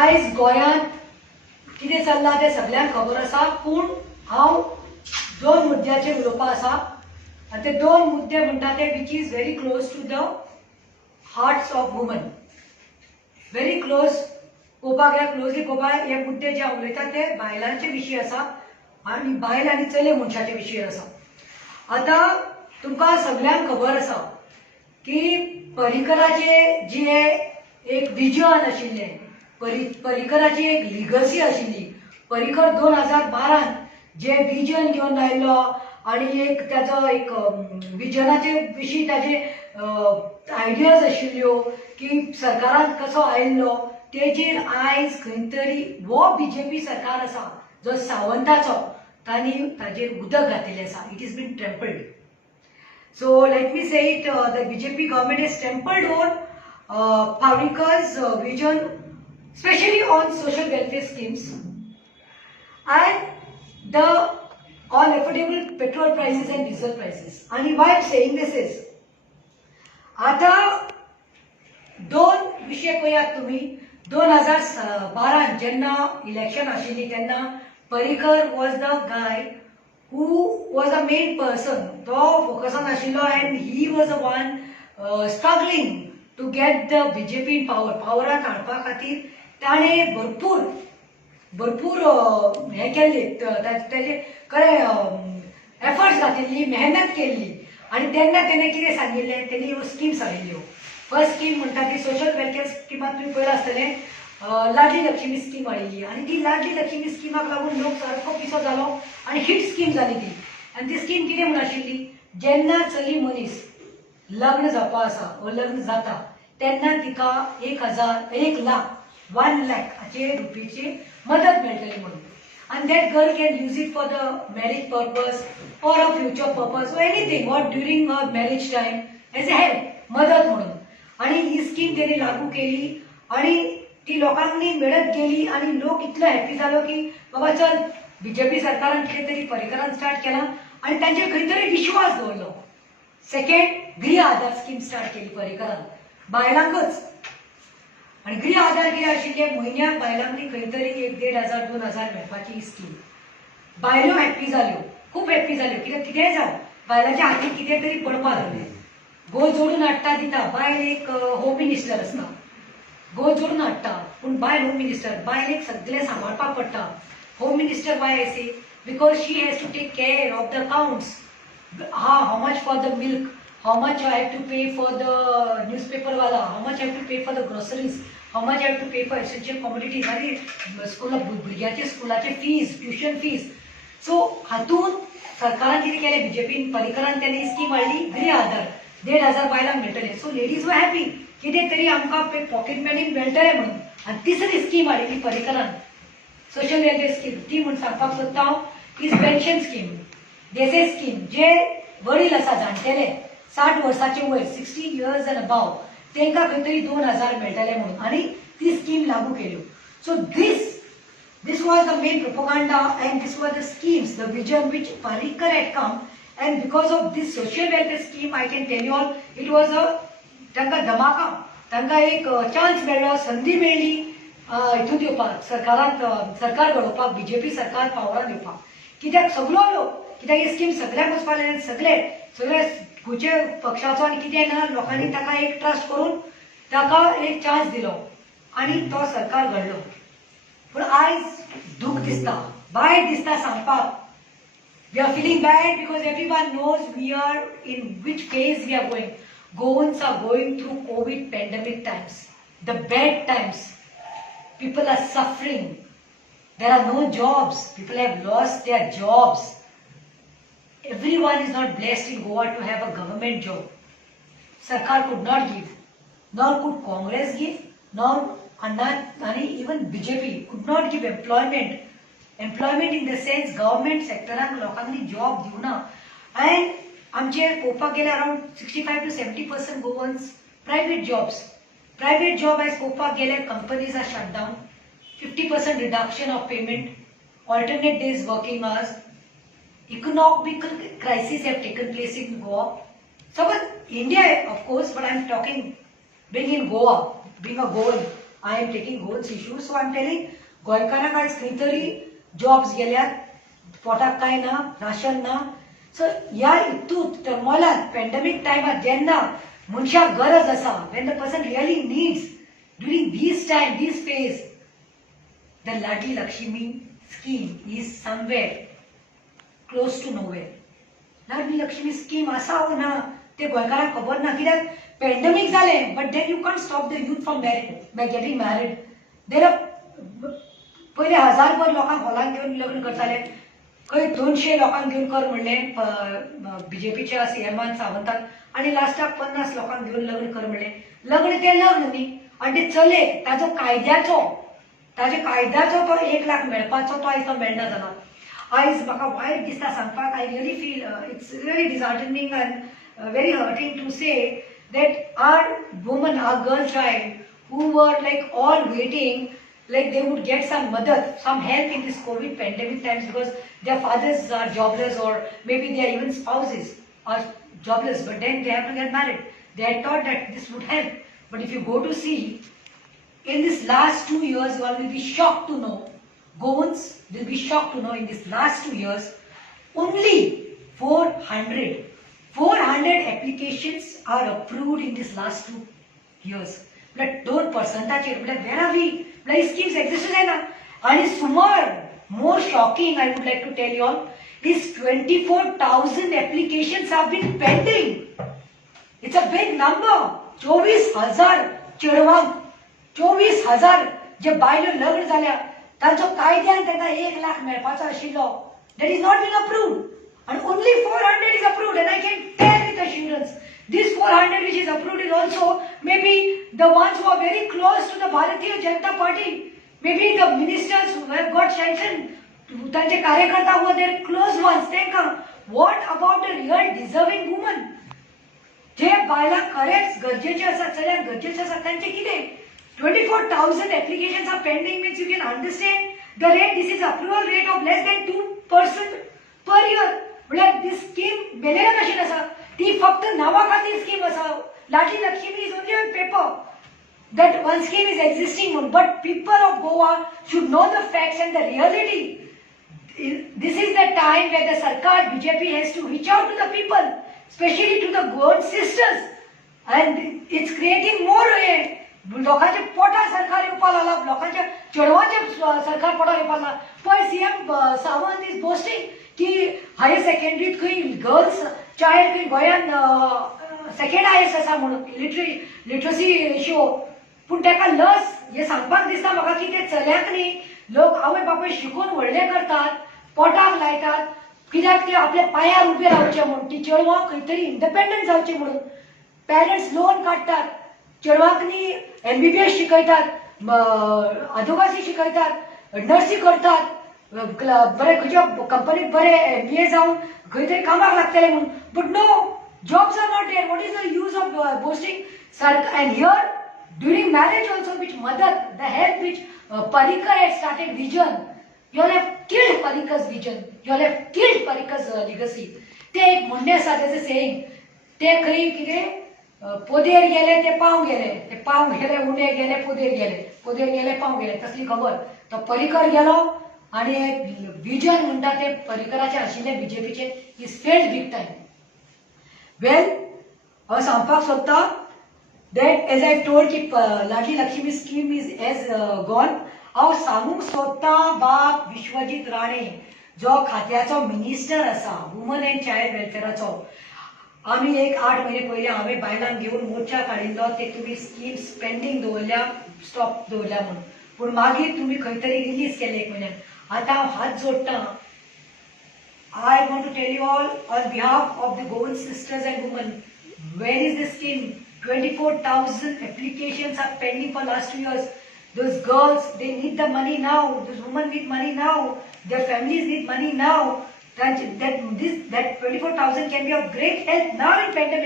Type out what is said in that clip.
आयज गोंयांत कितें चल्लां तें सगळ्यांक खबर आसा, पूण हांव दोन मुद्द्याचेर उलोवपा आसा आनी ते दोन मुद्दे म्हणटा ते which is very close to the hearts of woman. Very close पळोवपाक गेल्यार क्लोजली पळोवपाक हे मुद्दे जे हांव उलयता ते बायलांचे विशीं आसा आनी बायल आनी चले मनशाचे विशीं आसा. आतां तुमकां सगळ्यांक खबर आसा की पर्रीकराचे जे एक विजन आशिल्लें, पर्रीकराची एक लिगसी आशिल्ली. पर्रीकर 2012 जे विजन घेवन आयिल्लो आनी एक त्याचो एक विजनाचे विशीं ताजे आयडियाज आशिल्ल्यो की सरकारांत कसो आयिल्लो तेजेर आयज खंय तरी हो बीजेपी सरकार आसा जो सावंताचो तांणी ताजेर उदक घातिल्लें आसा. It is been trampled. So let me say it, the BJP government has trampled on Pavliker's vision, especially on social welfare schemes and on affordable petrol prices and diesel prices. And why I'm saying this is, आता दोन विषय पळयात तुम्ही. 2012 जेन्ना election आशिल्ली तेन्ना Parrikar was the guy who was the main person, तो फोकसान आशिल्लो and he was the one struggling to get the BJP in power. पावरांत हाडपा खातीर ताणें भरपूर हें केल्लें, ताजे खरें एफर्ट्स घातिल्ली, मेहनत केल्ली. आनी तेन्ना तेणें कितें सांगिल्लें, तेणी ह्यो स्किम्स हाडिल्ल्यो. फर्स्ट स्कीम म्हणटा ती सोशल वेलफेअर स्किमाक तुमी पळयलां आसतलें, लाडली लक्ष्मी स्कीम हाडिल्ली आनी ती लाडली लक्ष्मी स्किमाक लागून लोक सारको पिसो जालो आनी हिट स्कीम जाली ती. आनी ती स्कीम कितें म्हूण आशिल्ली, जेन्ना चली मनीस लग्न जावपा आसा वा लग्न जाता तेन्ना तिका 1 लाखाचे रुपयेची मदत मेळटली म्हणून. आनी that girl can use it for the marriage purpose or a future purpose or anything or during a marriage time as a help मदत म्हणून. आनी ही स्कीम तेणी लागू केली आनी ती लोकांनी मेळत गेली आनी लोक इतलो हॅप्पी जालो की बाबा चल बीजेपी सरकारान कितें तरी पर्रीकरान स्टार्ट केला आनी तांचेर खंय तरी विश्वास दवरलो. सेकेंड, गृह आधार स्कीम स्टार्ट केली पर्रीकरान बायलांकच. आनी गृह आधार कितें आशिल्लें, म्हयन्याक बायलांनी खंय तरी 1,500-2,000 मेळपाची स्कीम. बायल्यो हॅप्पी जाल्यो, खूब हॅप्पी जाल्यो. कित्याक कितेंय जावं बायलांच्या हातीक कितें तरी पडपा लागलें. गोल जोडून हाडटा दिता. बायल एक होम मिनिस्टर आसता, गोल जोडून हाडटा, पूण बायल होम मिनिस्टर, बायलेक सगळें सांबाळपाक पडटा. Home minister why I say, because she has to take care of the accounts. How much for the milk, how much I have to pay for the newspaper वाला, how much I have to pay for the groceries, how much I have to pay for essential commodities आनी भुरग्याचे स्कुलाचे fees, tuition fees. So हातून सरकारान कितें केलें, बीजेपीन पर्रीकरान तेणी scheme हाडली गृह आधार. 1,500 बायलांक मेळटले. सो लेडीज वर हॅपी, कितें तरी आमकां पॉकेट मनी मेळटलें म्हणून. आनी तिसरी स्कीम हाडिल्ली पर्रीकरान, सोशल वेलफेअर स्कीम. ती म्हूण सांगपाक सोदता हांव इज पेन्शन स्कीम. देस ए स्कीम जे वडील आसा, जाणटेले 60 वर्साचे वयर, 60 years and above, तांकां खंय तरी 2,000 मेळटले म्हणून. आनी ती स्कीम लागू केल्यो. So this was the main propaganda and this were the schemes, the vision which Parrikar had come. And because of this social welfare scheme, I can tell you all, it was a तांकां धमाका, तांकां एक chance मेळ्ळो, संदी मेळ्ळी हितून येवपाक, सरकार घडोवपाक, बीजेपी सरकार पावरान येवपाक. कित्याक सगळो लोक, कित्याक ही स्कीम सगळ्यांक वचपाक लागली. सगळे खंयचे पक्षाचो आनी कितें ना, लोकांनी ताका एक ट्रस्ट करून ताका एक चान्स दिलो आनी तो सरकार घडलो. पूण आयज दूख दिसता, वायट दिसता सांगपाक. We are feeling bad because everyone knows we are in which phase we are going. Goans are going through COVID pandemic times, the bad times. People are suffering. There are no jobs. People have lost their jobs. Everyone is not blessed in Goa to have a government job. Sarkar could not give, nor could Congress give, nor even BJP could not give employment. Employment in the sense government sectoराक लोकांनी job दिवना. And आमचे पळोवपाक गेल्यार around 65 to 70% Goans private jobs. Private job आयज पळोवपाक गेल्यार companies are shut down, 50% reduction of payment, alternate days working hours. Economical crises have taken place in Goa. So, but India, of course, but I'm talking being in Goa, being a Goan. I am taking goals issues. So I am telling गोंयकारांक आयज खंय तरी jobs गेल्यात, पोटाक काय ना, ration ना. So ह्या हितूंत टर्मोलांत पॅन्डेमीक टायमार जेन्ना मनशाक गरज आसा, when the person really needs during these time, this phase, the Ladli Lakshmi scheme is somewhere close to nowhere. Ladli Lakshmi scheme आसा हो ना ते गोंयकारांक खबर ना, कित्याक पॅन्डेमीक जालें, but then you can't stop the youth from getting married. There are पहिले 1000 लोकांक हॉलांत घेवन लग्न करताले, खंय 200 लोकांक घेवन कर म्हणलें बीजेपीच्या सीएमान सावंतान, आनी लास्टाक 50 लोकांक घेवन लग्न कर म्हणलें. लग्न तें लग्न न्ही, आनी ते चलेक ताजो कायद्याचो तो 1 लाख मेळपाचो तो आयज तो मेळना जाला. आयज म्हाका वायट दिसता सांगपाक. I really feel it's really disheartening and very hurting to say that our women, our girl child, who were like all waiting, like they would get some madad, some help in this COVID pandemic times, because their fathers are jobless, or maybe their even spouses are jobless, but then they have to get married. They had thought that this would help. But if you go to see, in this last 2 years, you all will be shocked to know, Goans will be shocked to know, in this last 2 years, only 400 applications are approved in this last 2 years. But don't percentage it. But where are we? Like schemes exist na. And more shocking, I would like to tell you all, is 24,000 applications have been pending. It's a big number. 24,000 चेडवांक, 24,000 जे बायल्यो लग्न जाल्या, तांचो कायद्यान तांकां 1 लाख मेळपाचो आशिल्लो, that is not been approved. And only 400 is approved, and I can tell with assurance, this 400 which is approved is also maybe the ones who are very close to the Bharatiya Janata Party, maybe the ministers who have got sanctioned, तांचे कार्यकर्ता who are their close ones. तांकां, what about the real deserving women? जे बायलांक खरेंच गरजेचे आसा, चल्यांक गरजेचे आसा, तांचे कितें? 24,000 applications are pending, means you can understand the rate. This is approval rate of less than 2% per year. म्हळ्यार ती स्कीम मेलेल्या कशी आसा, ती फक्त नावा खातीर स्कीम आसा. Ladli Laxmi is only on paper, that one scheme is existing, but people of Goa should know the facts and the reality. This is the time where the Sarkar BJP has to reach out to the people, especially to the Goan sisters, and it's creating more लोकांचे पोटार सरकार येवपाक लागला, लोकांच्या चेडवांचे सरकार पोटार येवपाक लागला. पळय सीएम सावंत इज बोस्टिंग की हायर सेकंडरीत खंय गर्ल्स चायल्ड खंय गोंयान सेकंड हायेस्ट आसा म्हणून लिटरसी रेशियो. पूण ताका लस हे सांगपाक दिसता म्हाका की ते चल्यांक न्ही, लोक आवय बापूय शिकून व्हडले करतात, पोटाक लायतात, कित्याक ते आपल्या पांयार उबे रावचे म्हणून. ती चेडवां खंय तरी इंडिपेंडंट जावची म्हणून पेरंट्स लोन काडटात, चेडवांक न्ही MBBS शिकयतात, अधोगासी शिकयतात, नर्सी करतात, बरे खंयच्या कंपनीत बरे MBA जावन खंय तरी कामाक लागतले म्हणून. But no, jobs are not there. What is the use of boasting? And here, during marriage also, which Madad, the help which Parrikar had started vision, you all have killed Parrikar's vision. You all have killed Parrikar's legacy. ते एक म्हणणे आसा, त्याचे saying, ते खंय कितें पोदेर गेले ते पांव गेले उणे गेले पोदेर गेले पांव गेले, तसली खबर. तो पर्रीकर गेलो आनी विजन म्हणटा ते पर्रीकराचे आशिल्ले बीजेपीचे is failed big time. Well, हांव सांगपाक सोदता that as I told की Ladli Laxmi scheme is as gone. हांव सांगूंक सोदता बाब विश्वजीत राणे, जो खात्याचो मिनिस्टर आसा वुमन एंड चायल्ड वेलफेअराचो. आम्ही एक 8 महिने पहिले हांवें बायलांक घेवन मोर्चा काडिल्लो, ते तुमी स्कीम्स पेंडींग दवरल्या, स्टॉप दवरल्या म्हणून. पूण मागीर तुमी खंय तरी रिलीज केले 1 म्हयन्यान. आतां हांव हात जोडटां. I want to tell you all on behalf of the Goan sisters and women, where is the scheme? 24,000 applications are pending for last 2 years. Those girls, they need the money now. Those women need money now. Their families need money now. That 24,000 can be of great help now in pandemic.